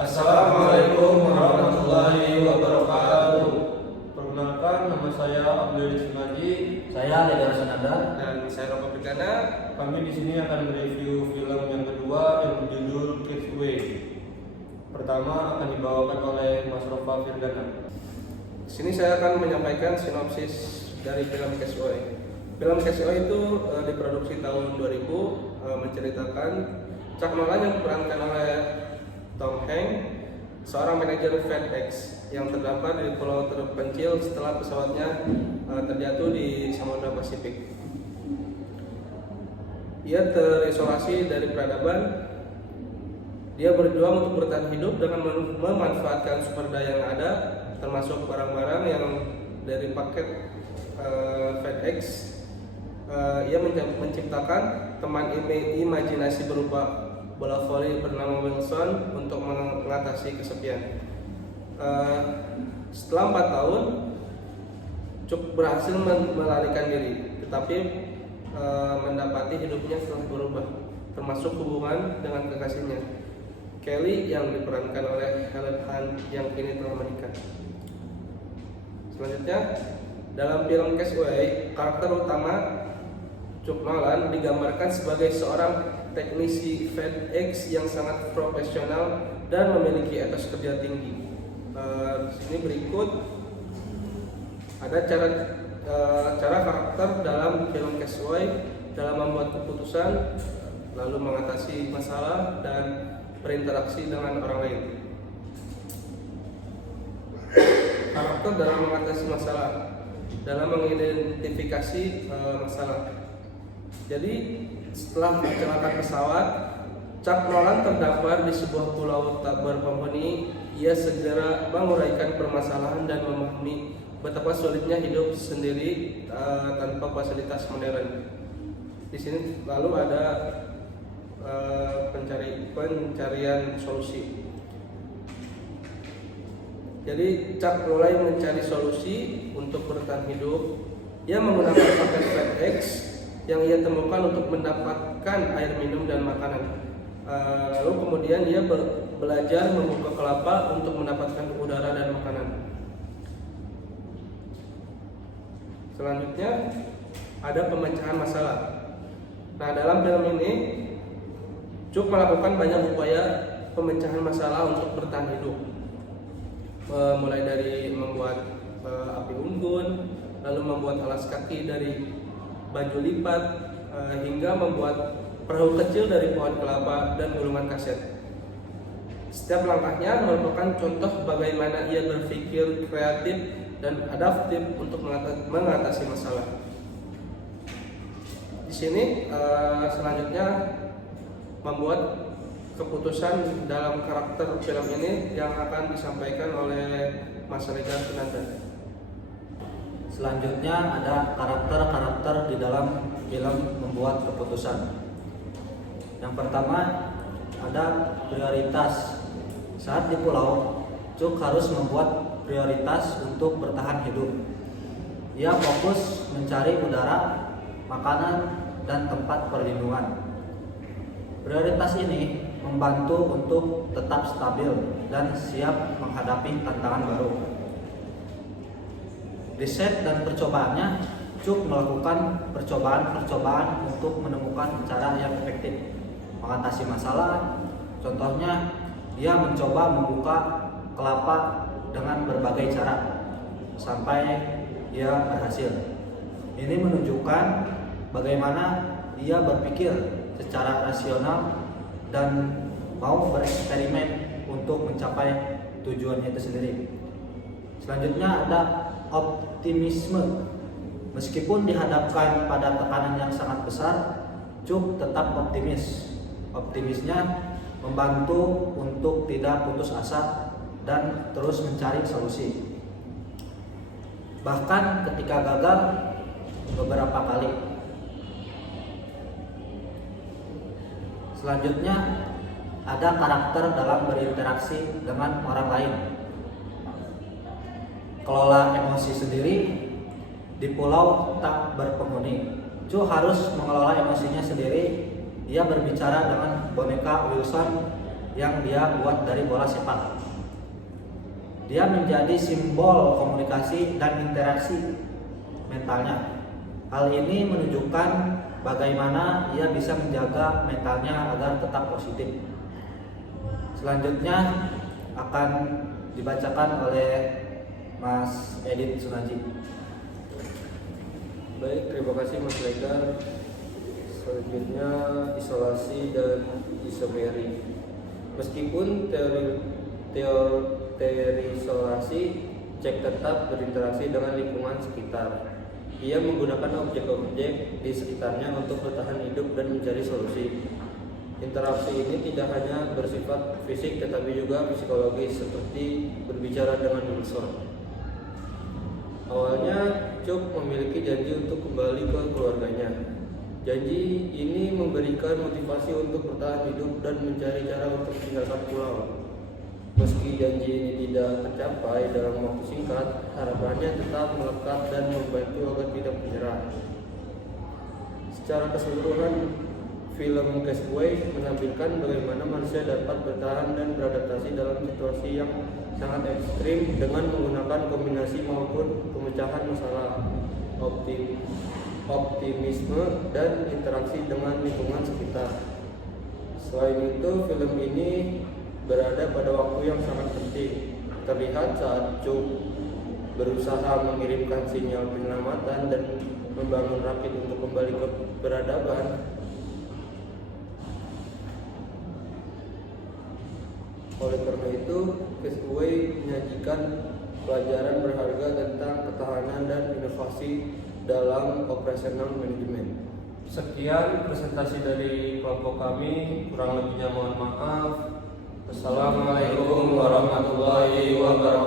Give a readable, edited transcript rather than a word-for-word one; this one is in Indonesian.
Assalamualaikum warahmatullahi wabarakatuh. Perkenalkan, nama saya Abdul Sunaji. Saya Leda Sananda Dan saya Roma Pegana. Kami di sini akan mereview film yang kedua yang berjudul Kids Way. Pertama akan dibawakan oleh Mas Rofa Firdana. Di sini saya akan menyampaikan sinopsis dari film Castaway. Film Castaway itu diproduksi tahun 2000, menceritakan Chuck Nolan yang diperankan oleh Tom Hanks, seorang manajer FedEx yang terdampar di pulau terpencil setelah pesawatnya terjatuh di Samudra Pasifik. Ia terisolasi dari peradaban. Dia berjuang untuk bertahan hidup dengan memanfaatkan sumber daya yang ada, termasuk barang-barang yang dari paket FedEx. Ia menciptakan teman imajinasi berupa bola voli bernama Wilson untuk mengatasi kesepian. Setelah 4 tahun, Chuck berhasil melarikan diri, tetapi mendapati hidupnya telah berubah, termasuk hubungan dengan kekasihnya, Kelly, yang diperankan oleh Helen Hunt yang kini telah menikah. Selanjutnya, dalam film Castaway, karakter utama Chuck Nolan digambarkan sebagai seorang teknisi FedEx yang sangat profesional dan memiliki etos kerja tinggi. Di sini berikut ada cara karakter dalam film Castaway dalam membuat keputusan, lalu mengatasi masalah dan berinteraksi dengan orang lain. Karakter dalam mengatasi masalah, dalam mengidentifikasi masalah. Jadi setelah kecelakaan pesawat, Chuck Nolan terdampar di sebuah pulau tak berpenghuni. Ia segera menguraikan permasalahan dan memahami betapa sulitnya hidup sendiri tanpa fasilitas modern. Di sini lalu ada pencarian solusi. Jadi Chuck mulai mencari solusi untuk bertahan hidup. Ia menggunakan paket FedEx yang ia temukan untuk mendapatkan air minum dan makanan. Lalu kemudian ia belajar membuka kelapa untuk mendapatkan udara dan makanan. Selanjutnya ada pemecahan masalah. Nah, dalam film ini Chuck melakukan banyak upaya pemecahan masalah untuk bertahan hidup, mulai dari membuat api unggun, lalu membuat alas kaki dari baju lipat, hingga membuat perahu kecil dari pohon kelapa dan gulungan kaset. Setiap langkahnya merupakan contoh bagaimana ia berpikir kreatif dan adaptif untuk mengatasi masalah. Di sini selanjutnya membuat keputusan dalam karakter film ini yang akan disampaikan oleh Mas Reza Sunanda. Selanjutnya ada karakter-karakter di dalam film membuat keputusan. Yang pertama ada prioritas. Saat di pulau, Chuck harus membuat prioritas untuk bertahan hidup. Ia fokus mencari udara, makanan, dan tempat perlindungan. Prioritas ini membantu untuk tetap stabil dan siap menghadapi tantangan baru. Riset dan percobaannya, Chuck melakukan percobaan-percobaan untuk menemukan cara yang efektif mengatasi masalah. Contohnya, ia mencoba membuka kelapa dengan berbagai cara sampai ia berhasil. Ini menunjukkan bagaimana ia berpikir secara rasional dan mau bereksperimen untuk mencapai tujuannya itu sendiri. Selanjutnya ada optimisme. Meskipun dihadapkan pada tekanan yang sangat besar, Chuck tetap optimis. Optimisnya membantu untuk tidak putus asa dan terus mencari solusi. Bahkan ketika gagal beberapa kali. Selanjutnya ada karakter dalam berinteraksi dengan orang lain. Kelola emosi sendiri di pulau tak berpenghuni. Chuck harus mengelola emosinya sendiri. Ia berbicara dengan boneka Wilson yang dia buat dari bola sepak. Dia menjadi simbol komunikasi dan interaksi mentalnya. Hal ini menunjukkan bagaimana ia bisa menjaga mentalnya agar tetap positif. Selanjutnya akan dibacakan oleh Mas Edit Sunaji. Baik, terima kasih Mas Legar. Selanjutnya isolasi dan isomeri. Meskipun teori isolasi, Cek tetap berinteraksi dengan lingkungan sekitar. Ia menggunakan objek-objek di sekitarnya untuk bertahan hidup dan mencari solusi. Interaksi ini tidak hanya bersifat fisik tetapi juga psikologis, seperti berbicara dengan Wilson. Awalnya Cuk memiliki janji untuk kembali ke keluarganya. Janji ini memberikan motivasi untuk bertahan hidup dan mencari cara untuk meninggalkan pulau. Meski janji ini tidak tercapai dalam waktu singkat, harapannya tetap melekat dan membantu agar tidak menyerah. Secara keseluruhan, film Castaway menampilkan bagaimana manusia dapat bertahan dan beradaptasi dalam situasi yang sangat ekstrim dengan menggunakan kombinasi maupun pemecahan masalah, optimisme, dan interaksi dengan lingkungan sekitar. Selain itu, film ini berada pada waktu yang sangat penting. Terlihat saat Cuk berusaha mengirimkan sinyal penyelamatan dan membangun Rapid untuk kembali ke peradaban. Oleh karena itu, Castaway menyajikan pelajaran berharga tentang ketahanan dan inovasi dalam operational management. Sekian presentasi dari kelompok kami, kurang lebihnya mohon maaf. Assalamualaikum warahmatullahi wabarakatuh.